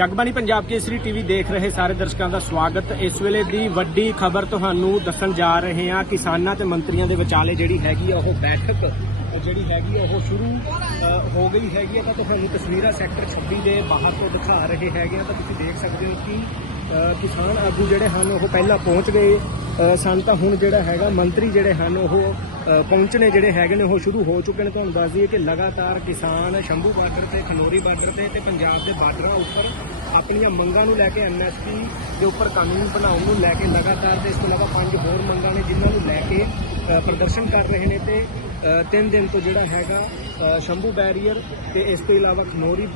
Jagbani Punjab Kesari TV ਦੇਖ ਰਹੇ ਸਾਰੇ ਦਰਸ਼ਕਾਂ ਦਾ ਸਵਾਗਤ। ਇਸ ਵੇਲੇ ਦੀ ਵੱਡੀ ਖਬਰ ਤੁਹਾਨੂੰ ਦੱਸਣ ਜਾ ਰਹੇ ਹਾਂ, ਕਿਸਾਨਾਂ ਤੇ ਮੰਤਰੀਆਂ ਦੇ ਵਿਚਾਲੇ ਜਿਹੜੀ ਹੈਗੀ ਆ ਉਹ ਬੈਠਕ, ਜਿਹੜੀ ਹੈਗੀ ਆ ਉਹ ਸ਼ੁਰੂ ਹੋ ਗਈ ਹੈਗੀ ਆ। ਤਾਂ ਤੁਹਾਨੂੰ ਤਸਵੀਰਾਂ ਸੈਕਟਰ 26 ਦੇ ਬਾਹਰ ਤੋਂ ਦਿਖਾ ਰਹੇ ਹੈਗੇ ਆ। ਤਾਂ ਤੁਸੀਂ ਦੇਖ ਸਕਦੇ ਹੋ ਕਿ ਕਿਸਾਨ ਆਗੂ ਜਿਹੜੇ ਹਨ, ਉਹ ਪਹਿਲਾਂ ਪਹੁੰਚ ਗਏ। ਸਨ ਤਾਂ ਹੁਣ ਜਿਹੜਾ ਹੈਗਾ ਮੰਤਰੀ ਜਿਹੜੇ ਹਨ, ਉਹ ਪਹੁੰਚਣੇ ਜਿਹੜੇ ਹੈਗੇ ਨੇ, ਉਹ ਸ਼ੁਰੂ ਹੋ ਚੁੱਕੇ ਨੇ। ਤੁਹਾਨੂੰ ਦੱਸ ਦਈਏ ਕਿ ਲਗਾਤਾਰ ਕਿਸਾਨ ਸ਼ੰਭੂ ਬਾਰਡਰ ਤੇ, ਖਨੌਰੀ ਬਾਰਡਰ ਤੇ ਤੇ ਪੰਜਾਬ ਦੇ ਬਾਰਡਰਾਂ ਉੱਪਰ ਆਪਣੀਆਂ ਮੰਗਾਂ ਨੂੰ ਲੈ ਕੇ ਐਮਐਸਪੀ ਦੇ ਉੱਪਰ ਕਾਨੂੰਨ ਬਣਾਉਣ ਨੂੰ ਲੈ ਕੇ ਲਗਾਤਾਰ ਤੇ ਇਸ ਤੋਂ ਇਲਾਵਾ ਪੰਜ ਹੋਰ ਮੰਗਾਂ ਨੇ ਜਿਨ੍ਹਾਂ ਨੂੰ ਲੈ ਕੇ ਪ੍ਰਦਰਸ਼ਨ ਕਰ ਰਹੇ ਨੇ ਤੇ ਤਿੰਨ ਦਿਨ ਤੋਂ ਜਿਹੜਾ ਹੈਗਾ ਸ਼ੰਭੂ ਬੈਰੀਅਰ ਤੇ ਇਸ ਤੋਂ ਇਲਾਵਾ ਖਨੌਰੀ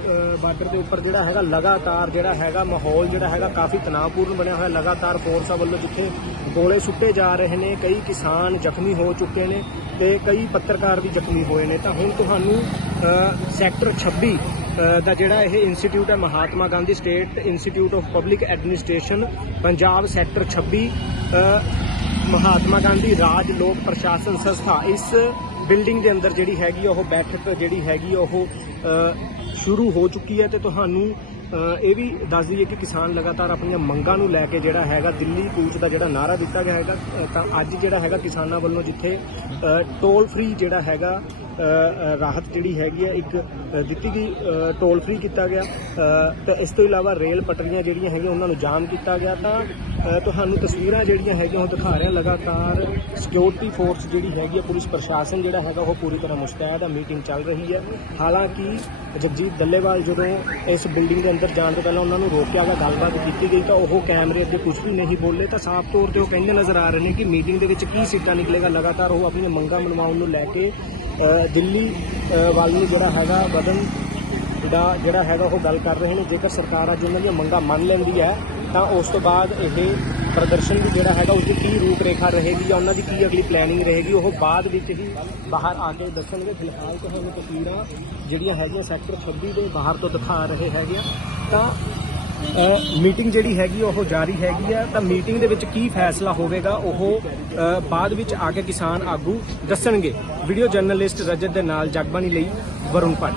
ਬਾਰਡਰ ਦੇ ਉੱਪਰ ਜਿਹੜਾ ਹੈਗਾ, ਲਗਾਤਾਰ ਜਿਹੜਾ ਹੈਗਾ, ਮਾਹੌਲ ਜਿਹੜਾ ਹੈਗਾ ਕਾਫੀ ਤਣਾਅਪੂਰਨ ਬਣਿਆ ਹੋਇਆ। ਲਗਾਤਾਰ ਫੋਰਸਾਂ ਵੱਲੋਂ ਜਿੱਥੇ ਗੋਲੇ ਸੁੱਟੇ ਜਾ ਰਹੇ ਨੇ, ਕਈ ਕਿਸਾਨ ਜ਼ਖਮੀ ਹੋ ਚੁੱਕੇ ਨੇ। ਤੇ ਕਈ ਪੱਤਰਕਾਰ ਵੀ ਜ਼ਖਮੀ ਹੋਏ ਨੇ। ਤਾਂ ਹੁਣ ਤੁਹਾਨੂੰ ਸੈਕਟਰ 26 ਦਾ ਜਿਹੜਾ ਇਹ ਇੰਸਟੀਚਿਊਟ ਹੈ Mahatma Gandhi state institute of public administration, Punjab sector 26 Mahatma Gandhi ਰਾਜ ਲੋਕ ਪ੍ਰਸ਼ਾਸਨ ਸੰਸਥਾ, ਇਸ ਬਿਲਡਿੰਗ ਦੇ ਅੰਦਰ ਜਿਹੜੀ ਹੈਗੀ ਆ ਉਹ ਬੈਠਕ ਜਿਹੜੀ ਹੈਗੀ ਉਹ ਸ਼ੁਰੂ ਹੋ ਚੁੱਕੀ ਹੈ ਤੇ ਤੁਹਾਨੂੰ ਇਹ ਵੀ ਦੱਸ ਦਈਏ ਕਿ ਕਿਸਾਨ ਲਗਾਤਾਰ ਆਪਣੀਆਂ ਮੰਗਾਂ ਨੂੰ ਲੈ ਕੇ ਜਿਹੜਾ ਹੈਗਾ ਦਿੱਲੀ ਕੂਚ ਦਾ ਜਿਹੜਾ ਨਾਰਾ ਦਿੱਤਾ ਗਿਆ ਹੈਗਾ ਤਾਂ ਅੱਜ ਜਿਹੜਾ ਹੈਗਾ ਕਿਸਾਨਾਂ ਵੱਲੋਂ ਜਿੱਥੇ ਟੋਲ ਫ੍ਰੀ ਜਿਹੜਾ ਹੈਗਾ ਰਾਹਤ ਜਿਹੜੀ ਹੈਗੀ ਹੈ ਇੱਕ ਦਿੱਤੀ ਗਈ ਟੋਲ ਫ੍ਰੀ ਕੀਤਾ ਗਿਆ। ਅ, ਤੇ ਇਸ ਤੋਂ ਇਲਾਵਾ ਰੇਲ ਪਟੜੀਆਂ ਜਿਹੜੀਆਂ ਹੈਗੀਆਂ ਉਹਨਾਂ ਨੂੰ ਜਾਮ ਕੀਤਾ ਗਿਆ ਤਾਂ ਤੁਹਾਨੂੰ ਤਸਵੀਰਾਂ ਜਿਹੜੀਆਂ ਹੈਗੀਆਂ ਉਹ ਦਿਖਾ ਰਹੇ ਲਗਾਤਾਰ ਸਿਕਿਉਰਿਟੀ ਫੋਰਸ ਜਿਹੜੀ ਹੈਗੀ ਹੈ ਪੁਲਿਸ ਪ੍ਰਸ਼ਾਸਨ ਜਿਹੜਾ ਹੈਗਾ ਉਹ ਪੂਰੀ ਤਰ੍ਹਾਂ ਮੁਸਤੈਦ ਹੈ ਮੀਟਿੰਗ ਚੱਲ ਰਹੀ ਹੈ ਹਾਲਾਂਕਿ ਜਗਜੀਤ ਦੱਲੇਵਾਲ ਜਦੋਂ ਇਸ ਬਿਲਡਿੰਗ ਦੇ ਅੰਦਰ ਜਾਣ ਤੋਂ ਪਹਿਲਾਂ ਉਹਨਾਂ ਨੂੰ ਰੋਕਿਆ ਗਿਆ ਗੱਲਬਾਤ ਕੀਤੀ ਗਈ ਤਾਂ ਉਹ ਕੈਮਰੇ ਅੱਗੇ ਕੁਝ ਵੀ ਨਹੀਂ ਬੋਲੇ ਤਾਂ ਸਾਫ਼ ਤੌਰ ਤੇ ਉਹ ਕਹਿੰਦੇ ਨਜ਼ਰ ਆ ਰਹੇ ਨੇ ਕਿ ਮੀਟਿੰਗ ਦੇ ਵਿੱਚ ਕੀ ਸਿੱਟਾ ਨਿਕਲੇਗਾ। ਲਗਾਤਾਰ ਉਹ ਆਪਣੀਆਂ ਮੰਗਾਂ ਮਨਵਾਉਣ ਨੂੰ ਲੈ ਕੇ ਦਿੱਲੀ ਵੱਲ ਨੂੰ ਜਿਹੜਾ ਹੈਗਾ ਵਧਣ ਦਾ ਜਿਹੜਾ ਹੈਗਾ ਉਹ ਗੱਲ ਕਰ ਰਹੇ ਨੇ। ਜੇਕਰ ਸਰਕਾਰ ਅੱਜ ਉਹਨਾਂ ਦੀਆਂ ਮੰਗਾਂ ਮੰਨ ਲੈਂਦੀ ਹੈ, ਤਾਂ ਉਸ ਤੋਂ ਬਾਅਦ ਇਹ ਪ੍ਰਦਰਸ਼ਨ ਵੀ ਜਿਹੜਾ ਹੈਗਾ ਉਸ ਦੀ ਕੀ ਰੂਪ ਰੇਖਾ ਰਹੇਗੀ ਜਾਂ ਉਹਨਾਂ ਦੀ ਕੀ ਅਗਲੀ ਪਲੈਨਿੰਗ ਰਹੇਗੀ, ਉਹ ਬਾਅਦ ਵਿੱਚ ਹੀ ਬਾਹਰ ਆ ਕੇ ਦੱਸਣਗੇ। ਫਿਲਹਾਲ ਤੁਹਾਨੂੰ ਤਸਵੀਰਾਂ ਜਿਹੜੀਆਂ ਹੈਗੀਆਂ ਸੈਕਟਰ 26 ਦੇ ਬਾਹਰ ਤੋਂ ਦਿਖਾ ਰਹੇ ਹੈਗੇ ਆ। ਤਾਂ ਮੀਟਿੰਗ ਜਿਹੜੀ ਹੈਗੀ, ਉਹ ਜਾਰੀ ਹੈਗੀ ਆ। ਤਾਂ ਮੀਟਿੰਗ ਦੇ ਵਿੱਚ ਕੀ ਫੈਸਲਾ ਹੋਵੇਗਾ, ਉਹ ਬਾਅਦ ਵਿੱਚ ਆ ਕੇ ਕਿਸਾਨ ਆਗੂ ਦੱਸਣਗੇ। ਵੀਡੀਓ ਜਰਨਲਿਸਟ ਰਜਤ ਦੇ ਨਾਲ ਜਗਬਾਣੀ ਲਈ ਵਰੁਣ ਭੱਟ